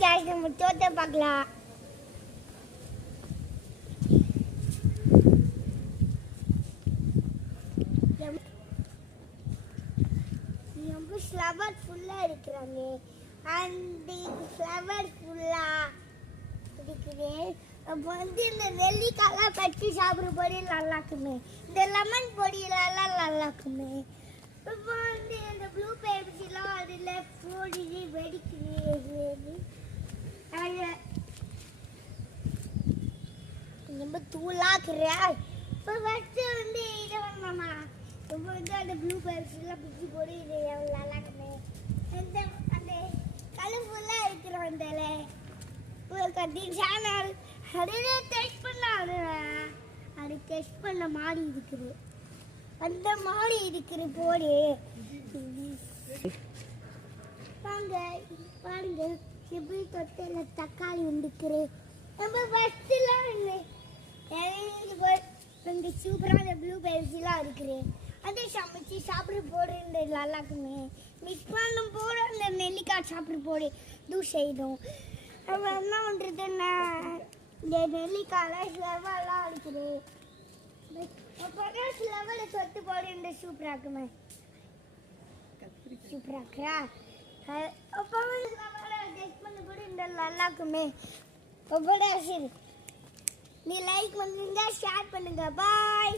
Cash நம்ம தோத்த பார்க்கலாம். ரொம்ப ஃப்ளவர் ஃபுல்லாக இருக்கிறாங்க. அந்த ஃப்ளவர் ஃபுல்லாக இருக்கிறேன். அப்போ வந்து இந்த நெல்லிக்காயெல்லாம் பற்றி சாப்பிட்ற பொடி நல்லாக்குமே, இந்த லெமன் பொடியிலலாம் நல்லாக்குமே. இப்போ வந்து இந்த ப்ளூ பேப்சிலாம் அதில் போடி வெடிக்கிறது ரொம்ப தூளாக்குறேன். இப்போ ஃபஸ்ட்டு வந்து இதை வேணாமா, இப்போ வந்து அந்த ப்ளூ பேப்சிலாம் பிச்சு போடி இது நல்லாக்குமே. அந்த அந்த கலர்ஃபுல்லாக இருக்கிற அந்த கட்டி சேனல் அதில் டெஸ்ட் பண்ண அது டெஸ்ட் பண்ண மாதிரி இருக்குது. அந்த மாதிரி இருக்கிற போடு வாங்க பாருங்க எப்படி தொட்டையில தக்காளி வந்துக்குது. நம்ம ஃபஸ்ட்டுலாம் இந்த சூப்பரான ப்ளூ பேப்சிலாம் இருக்குது. அதை சமைச்சு சாப்பிட போடுறது நல்லாக்குமே. மிக்ஸ் பண்ணும் போட அந்த நெல்லிக்காய் சாப்பிட போடு தூள் செய்யணும். நம்ம என்ன பண்ணுறதுன்னா இந்த நெல்லிக்காயில் ஸ்லெவெல்லாம் இருக்குது. அப்புறம் ஸ்லெவலில் சொத்து போடுறது சூப்பராக்குமே. சூப்பராக்குறா அப்புறம் ஸ்லெவலை டெஸ்ட் பண்ண கூட இந்த நல்லாக்குமே. அப்புறம் சரி, நீ லைக் பண்ணுங்க, ஷேர் பண்ணுங்க. பாய்.